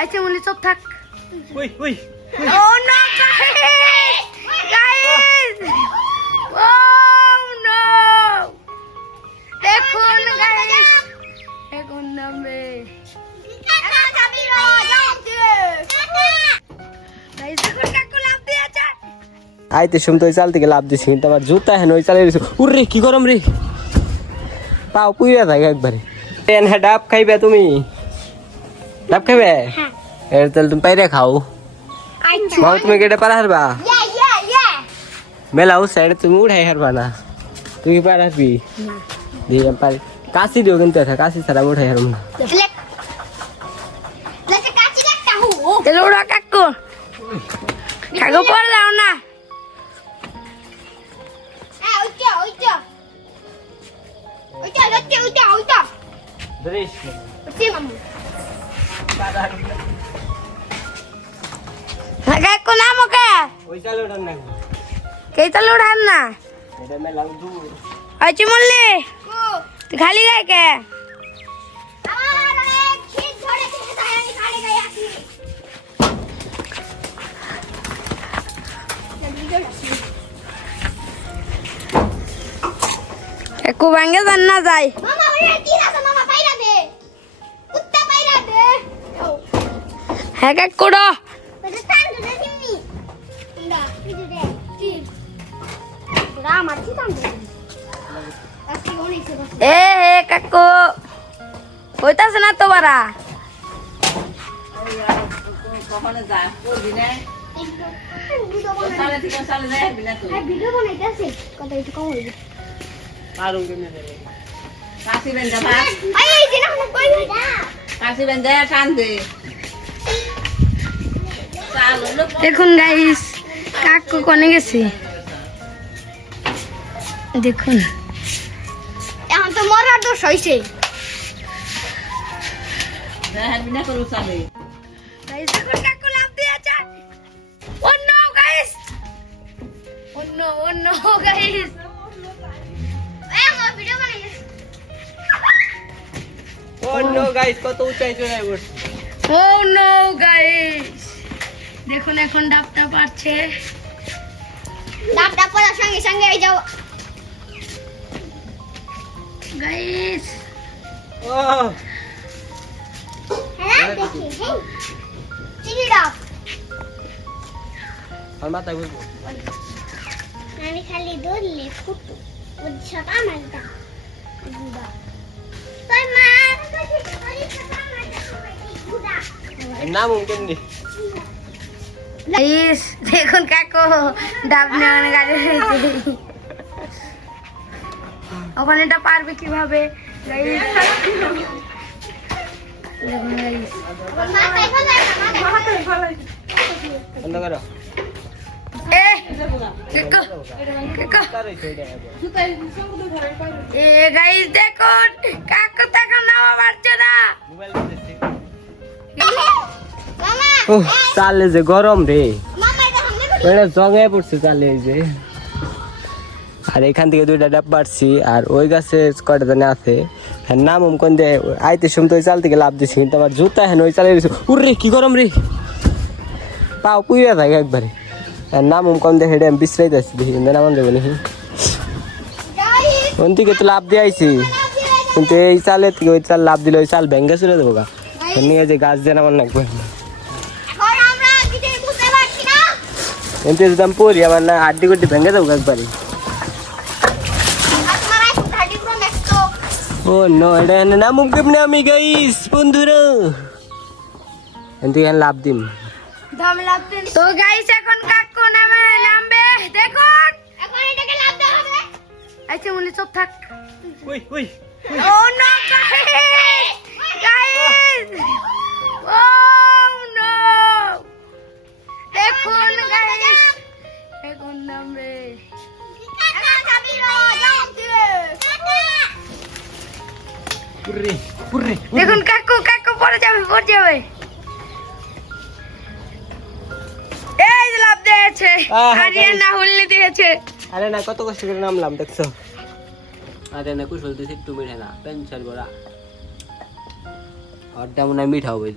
আচ্ছা মুলি চুপ থাক। ওই ওই ও নো গাইস, গাইস, ও নো, দেখুন গাইস, এখন নামবে। গাইস দেখুন কাকু লাফ দিয়েছে। আইতে শুনতে ওই চাল থেকে লাভ দিছি, কিন্তু আমার জুতা হেন ওই চালে গেছে। উরে কি গরম রে, পাও পুইরা থাকে একবারে। টেন হে ডাব খাইবে তুমি? ডাব খাইবে? হ্যাঁ। এর তাহলে তুমি পাইরে খাও। আচ্ছা মাও তুমি কেটে পারা হারবা? ইয়া মেলা ও সাইডে তুমি উঠাই হারবা না, তুমি পারা হারবি? না দিয়ে পারি কাশি দিও, কিন্তু এটা কাশি ছাড়া উঠাই হারম না। চলো ওরা কাকু কাকু পড়ে যাও না। দরিস কাকু নাম ওকে ওই চাল ওঠান না, কে চলো উড়ান না। এটা মেলা দূর। আচ্ছা মুল্লি তুই খালি গায়ে কে? একটু ভাঙ্গে যান না যাই। হ্যাঁ কাকু র এ হে কাকু কইতাছে না তো বারা। পারুম কেমনে রে? দেখুন গাইস কাকু কোনে গেছে দেখুন। এখন তো মরার দোষ হইছে। গাইস দেখুন কাকু লাফ দিয়েছে। ও নো গাইস, ও নো গাইস, ভিডিও বানাই। ও নো গাইস, কত উঁচাই চলে বসে। ও নো গাইস, দেখুন এখন ডাবটা পাচ্ছে। ডাবটা পড়ার সঙ্গে সঙ্গে এই যাও গাইস। ও হ্যাঁ দেখি হেই চিনি ডাব আর মাথা ঘুরবো। আমি খালি দৌড়লে ফুটু ওইসব আমার দা গুদা তোর মা নাম কেমনি? গাইস দেখুন কাকু ডাব নেওয়ার গাড়ি হয়েছে। ওখানে এটা পারবে কিভাবে গাইস? দেখুন গাইস বন্ধ করো। এ দেখো দেখো এ গাইস দেখুন কাকু তাকে নামা পারছে না। মোবাইল দেখতে। ওহ চালে যে গরম রে, এটা জঙ্গে পড়ছে চালে এই যে। আর এখান থেকে দুইটা ডাব পারছি, আর ওই গাছে কয়টা জানে আছে। হ্যাঁ নাম কোন দে আইতে শুনতে ওই চাল থেকে লাভ দিছি, কিন্তু আমার জুতা হেন ওই চালে গেছে। উরে কি গরম রে, পাও পুইরা থাকে একবারে। আর নাম কোন দে হেডে আমি বিশ্রাই যাচ্ছি, দেখি কিন্তু নামান দেবো নাকি। ওন থেকে তো লাভ দিয়ে আইছি, কিন্তু এই চালের থেকে ওই চাল লাভ দিলে ওই চাল ভেঙ্গে চলে দেবো গা। নিয়ে যে গাছ দিয়ে নামান লাগবে, এমনি যদি আমি পড়ি আমার না আড্ডি গুড্ডি ভেঙে যাবো একবারে। ও নো, এটা নামুম কেমনে আমি গাইস বন্ধুরা? এমনি লাভ দিম। তো গাইস এখন কাকু নামবে দেখুন। এখন এটাকে লাভ দেওয়া হবে। আচ্ছা মুলি চুপ থাক। ওই ওই ও নো গাইস, গাইস, ও নো, দেখুন গাইস এখন নামবে। পুরে পুরে দেখুন কাকু কাকু পড়ে যাবে পড়ে যাবে। এই যে লাভ দিয়েছে, আরিয়া না হুল্লি দিয়েছে। আরে না কত কষ্ট করে নামলাম দেখছো। আরে না কুশল দিছি একটু মিঠে না পেনশন বড়া আর তেমন মিঠা হবে।